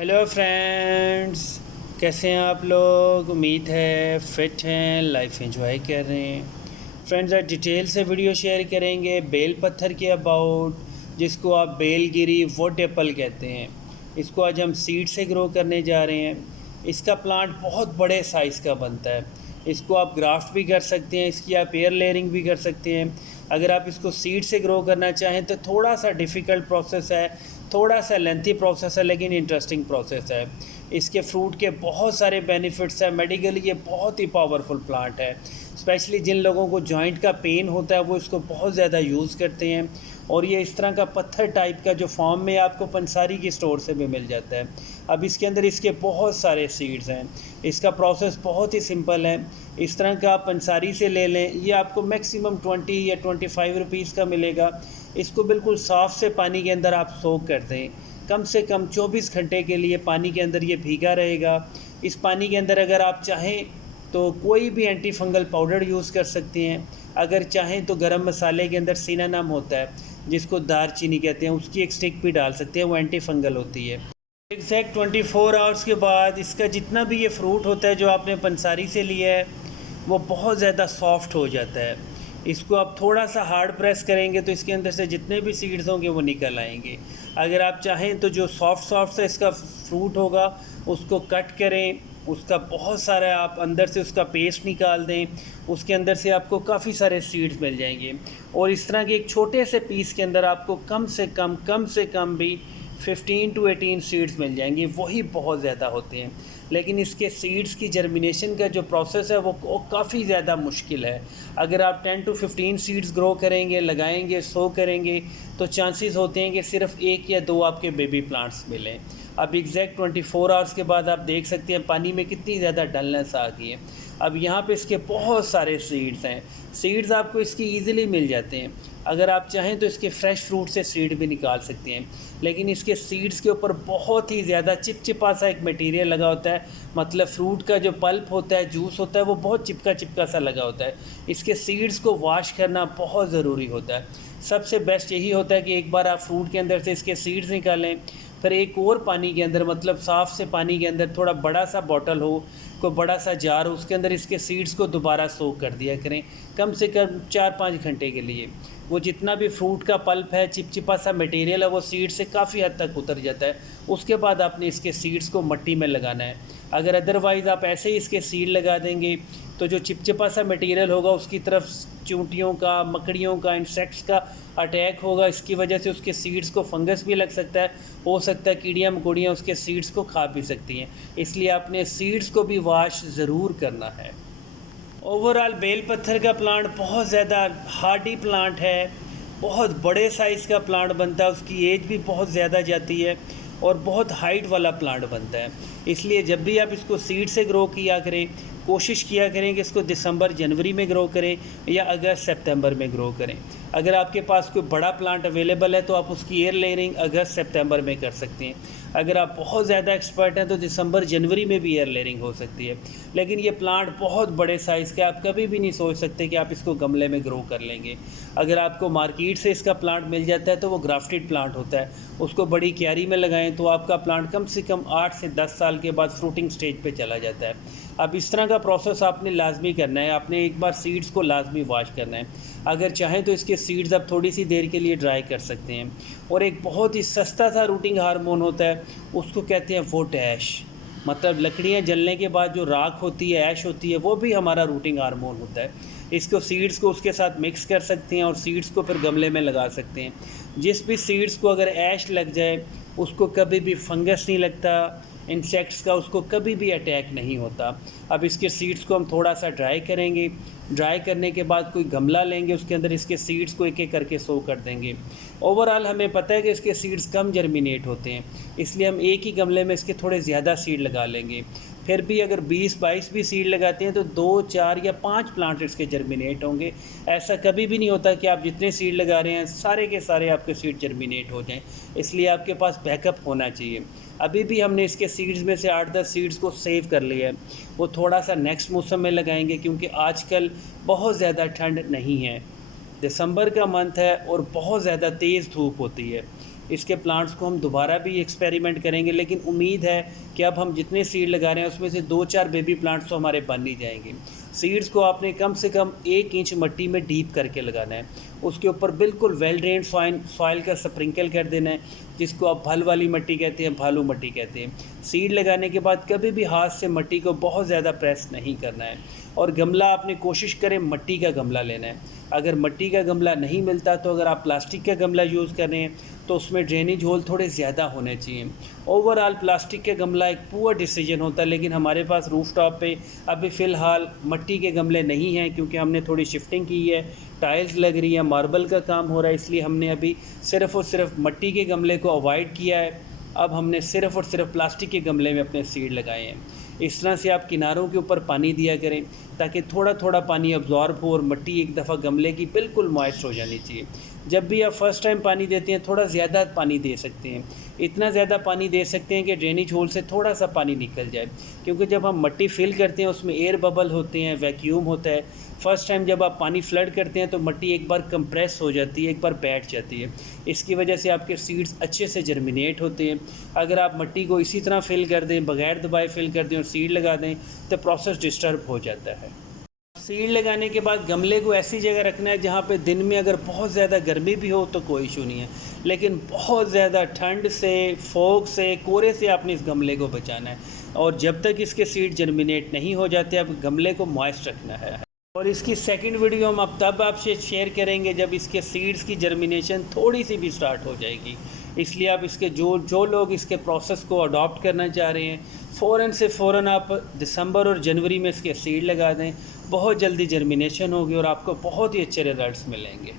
Hello friends, कैसे हैं आप लोग। उम्मीद है फिट हैं, लाइफ एंजॉय कर रहे हैं। फ्रेंड्स, आज डिटेल से वीडियो शेयर करेंगे बेल पत्थर के अबाउट, जिसको आप बेलगिरी वुड एप्पल कहते हैं। इसको आज हम सीड से ग्रो करने जा रहे हैं। इसका प्लांट बहुत बड़े साइज़ का बनता है। इसको आप ग्राफ्ट भी कर सकते हैं, इसकी आप एयर लेयरिंग भी कर सकते हैं। अगर आप इसको सीड से ग्रो करना चाहें तो थोड़ा सा डिफ़िकल्ट प्रोसेस है, थोड़ा सा लेंथी प्रोसेस है, लेकिन इंटरेस्टिंग प्रोसेस है। इसके फ्रूट के बहुत सारे बेनिफिट्स हैं। मेडिकली ये बहुत ही पावरफुल प्लांट है। स्पेशली जिन लोगों को जॉइंट का पेन होता है वो इसको बहुत ज़्यादा यूज़ करते हैं। और ये इस तरह का पत्थर टाइप का जो फॉर्म में आपको पंसारी की स्टोर से भी मिल जाता है। अब इसके अंदर इसके बहुत सारे सीड्स हैं। इसका प्रोसेस बहुत ही सिंपल है। इस तरह का आप पंसारी से ले लें, ये आपको मैक्सिमम 20 या 25 रुपीज़ का मिलेगा। इसको बिल्कुल साफ़ से पानी के अंदर आप सोक कर दें। कम से कम 24 घंटे के लिए पानी के अंदर ये भीगा रहेगा। इस पानी के अंदर अगर आप चाहें तो कोई भी एंटी फंगल पाउडर यूज़ कर सकते हैं। अगर चाहें तो गरम मसाले के अंदर सिनामन होता है, जिसको दारचीनी कहते हैं, उसकी एक स्टिक भी डाल सकते हैं, वो एंटी फंगल होती है। एग्जैक्ट 24 आवर्स के बाद इसका जितना भी ये फ्रूट होता है जो आपने पंसारी से लिया है, वो बहुत ज़्यादा सॉफ्ट हो जाता है। इसको आप थोड़ा सा हार्ड प्रेस करेंगे तो इसके अंदर से जितने भी सीड्स होंगे वो निकल आएंगे। अगर आप चाहें तो जो सॉफ्ट सॉफ्ट सा इसका फ्रूट होगा उसको कट करें, उसका बहुत सारा आप अंदर से उसका पेस्ट निकाल दें, उसके अंदर से आपको काफ़ी सारे सीड्स मिल जाएंगे। और इस तरह के एक छोटे से पीस के अंदर आपको कम से कम भी 15 to 18 सीड्स मिल जाएंगे। वही बहुत ज़्यादा होते हैं, लेकिन इसके सीड्स की जर्मिनेशन का जो प्रोसेस है वो काफ़ी ज़्यादा मुश्किल है। अगर आप 10 to 15 सीड्स ग्रो करेंगे, लगाएंगे, सो करेंगे, तो चांसेस होते हैं कि सिर्फ एक या दो आपके बेबी प्लांट्स मिलें। अब एग्जैक्ट 24 आवर्स के बाद आप देख सकते हैं पानी में कितनी ज़्यादा डलनेस आ गई है। अब यहाँ पे इसके बहुत सारे सीड्स हैं। सीड्स आपको इसकी ईज़िली मिल जाते हैं। अगर आप चाहें तो इसके फ्रेश फ्रूट से सीड भी निकाल सकते हैं, लेकिन इसके सीड्स के ऊपर बहुत ही ज़्यादा चिपचिपा सा एक मटेरियल लगा होता है। मतलब फ्रूट का जो पल्प होता है, जूस होता है, वो बहुत चिपका चिपका सा लगा होता है। इसके सीड्स को वॉश करना बहुत ज़रूरी होता है। सबसे बेस्ट यही होता है कि एक बार आप फ्रूट के अंदर से इसके सीड्स निकालें, फिर एक और पानी के अंदर, मतलब साफ़ से पानी के अंदर, थोड़ा बड़ा सा बॉटल हो, कोई बड़ा सा जार हो, उसके अंदर इसके सीड्स को दोबारा सोक कर दिया करें, कम से कम 4-5 घंटे के लिए। वो जितना भी फ्रूट का पल्प है, चिपचिपा सा मटेरियल है, वो सीड से काफ़ी हद तक उतर जाता है। उसके बाद आपने इसके सीड्स को मिट्टी में लगाना है। अगर अदरवाइज़ आप ऐसे ही इसके सीड लगा देंगे तो जो चिपचिपा सा मटेरियल होगा उसकी तरफ चींटियों का, मकड़ियों का, इंसेक्ट्स का अटैक होगा। इसकी वजह से उसके सीड्स को फंगस भी लग सकता है, हो सकता है कीड़ियाँ मकोड़ियाँ उसके सीड्स को खा भी सकती हैं। इसलिए आपने सीड्स को भी वॉश ज़रूर करना है। ओवरऑल बेल पत्थर का प्लांट बहुत ज़्यादा हार्डी प्लांट है, बहुत बड़े साइज़ का प्लांट बनता है, उसकी एज भी बहुत ज़्यादा जाती है और बहुत हाइट वाला प्लांट बनता है। इसलिए जब भी आप इसको सीड से ग्रो किया करें, कोशिश किया करें कि इसको दिसंबर जनवरी में ग्रो करें या अगस्त सितंबर में ग्रो करें। अगर आपके पास कोई बड़ा प्लांट अवेलेबल है तो आप उसकी एयर लेयरिंग अगस्त सितंबर में कर सकते हैं। अगर आप बहुत ज़्यादा एक्सपर्ट हैं तो दिसंबर जनवरी में भी एयर लेयरिंग हो सकती है। लेकिन ये प्लांट बहुत बड़े साइज़ का, आप कभी भी नहीं सोच सकते कि आप इसको गमले में ग्रो कर लेंगे। अगर आपको मार्केट से इसका प्लांट मिल जाता है तो वो ग्राफ्टेड प्लांट होता है। उसको बड़ी क्यारी में लगाएं तो आपका प्लांट कम से कम 8 से 10 साल के बाद फ्रूटिंग स्टेज पे चला जाता है। अब इस तरह का प्रोसेस आपने लाजमी करना है। आपने एक बार सीड्स को लाजमी वॉश करना है। अगर चाहें तो इसके सीड्स आप थोड़ी सी देर के लिए ड्राई कर सकते हैं। और एक बहुत ही सस्ता सा रूटिंग हार्मोन होता है, उसको कहते हैं वुड ऐश। मतलब लकड़ियाँ जलने के बाद जो राख होती है, ऐश होती है, वो भी हमारा रूटिंग हार्मोन होता है। इसको सीड्स को उसके साथ मिक्स कर सकते हैं और सीड्स को फिर गमले में लगा सकते हैं। जिस भी सीड्स को अगर ऐश लग जाए उसको कभी भी फंगस नहीं लगता, इंसेक्ट्स का उसको कभी भी अटैक नहीं होता। अब इसके सीड्स को हम थोड़ा सा ड्राई करेंगे। ड्राई करने के बाद कोई गमला लेंगे, उसके अंदर इसके सीड्स को एक एक करके सो कर देंगे। ओवरऑल हमें पता है कि इसके सीड्स कम जर्मिनेट होते हैं, इसलिए हम एक ही गमले में इसके थोड़े ज़्यादा सीड लगा लेंगे। फिर भी अगर 20-22 भी सीड लगाते हैं तो 2, 4 या 5 प्लांट इसके जर्मिनेट होंगे। ऐसा कभी भी नहीं होता कि आप जितने सीड लगा रहे हैं सारे के सारे आपके सीड जर्मिनेट हो जाएं। इसलिए आपके पास बैकअप होना चाहिए। अभी भी हमने इसके सीड्स में से 8-10 सीड्स को सेव कर लिया है। वो थोड़ा सा नेक्स्ट मौसम में लगाएंगे, क्योंकि आजकल बहुत ज़्यादा ठंड नहीं है। दिसंबर का मंथ है और बहुत ज़्यादा तेज़ धूप होती है। इसके प्लांट्स को हम दोबारा भी एक्सपेरिमेंट करेंगे, लेकिन उम्मीद है कि अब हम जितने सीड लगा रहे हैं उसमें से 2-4 बेबी प्लांट्स तो हमारे बन ही जाएंगे। सीड्स को आपने कम से कम 1 इंच मिट्टी में डीप करके लगाना है, उसके ऊपर बिल्कुल वेल ड्रेन्ड सॉइल का स्प्रिंकल कर देना है, जिसको आप भल वाली मिट्टी कहते हैं, भालू मिट्टी कहते हैं। सीड लगाने के बाद कभी भी हाथ से मिट्टी को बहुत ज़्यादा प्रेस नहीं करना है, और गमला आपने कोशिश करें मिट्टी का गमला लेना है। अगर मिट्टी का गमला नहीं मिलता तो अगर आप प्लास्टिक का गमला यूज़ कर रहे हैं तो उसमें ड्रेनेज होल थोड़े ज़्यादा होने चाहिए। ओवरऑल प्लास्टिक का गमला एक पुअर डिसीजन होता है, लेकिन हमारे पास रूफ टॉप पे अभी फ़िलहाल मिट्टी के गमले नहीं हैं, क्योंकि हमने थोड़ी शिफ्टिंग की है, टाइल्स लग रही है, मार्बल का काम हो रहा है, इसलिए हमने अभी सिर्फ़ और सिर्फ मिट्टी के गमले को अवॉइड किया है। अब हमने सिर्फ़ और सिर्फ प्लास्टिक के गमले में अपने सीड लगाए हैं। इस तरह से आप किनारों के ऊपर पानी दिया करें ताकि थोड़ा थोड़ा पानी अब्जॉर्ब हो और मिट्टी एक दफ़ा गमले की बिल्कुल मॉइस्ट हो जानी चाहिए। जब भी आप फ़र्स्ट टाइम पानी देते हैं थोड़ा ज़्यादा पानी दे सकते हैं, इतना ज़्यादा पानी दे सकते हैं कि ड्रेनेज होल से थोड़ा सा पानी निकल जाए, क्योंकि जब हम मिट्टी फिल करते हैं उसमें एयर बबल होते हैं, वैक्यूम होता है। फ़र्स्ट टाइम जब आप पानी फ्लड करते हैं तो मिट्टी एक बार कंप्रेस हो जाती है, एक बार बैठ जाती है, इसकी वजह से आपके सीड्स अच्छे से जर्मिनेट होते हैं। अगर आप मिट्टी को इसी तरह फिल कर दें, बगैर दबाए फिल कर दें और सीड लगा दें तो प्रोसेस डिस्टर्ब हो जाता है। सीड लगाने के बाद गमले को ऐसी जगह रखना है जहाँ पे दिन में अगर बहुत ज़्यादा गर्मी भी हो तो कोई इशू नहीं है, लेकिन बहुत ज़्यादा ठंड से, फोग से, कोहरे से आपने इस गमले को बचाना है, और जब तक इसके सीड जर्मिनेट नहीं हो जाते आप गमले को मॉइस्ट रखना है। और इसकी सेकंड वीडियो हम अब तब आपसे शेयर करेंगे जब इसके सीड्स की जर्मिनेशन थोड़ी सी भी स्टार्ट हो जाएगी, इसलिए आप इसके जो लोग इसके प्रोसेस को अडॉप्ट करना चाह रहे हैं फ़ौरन आप दिसंबर और जनवरी में इसके सीड लगा दें, बहुत जल्दी जर्मिनेशन होगी और आपको बहुत ही अच्छे रिज़ल्ट्स मिलेंगे।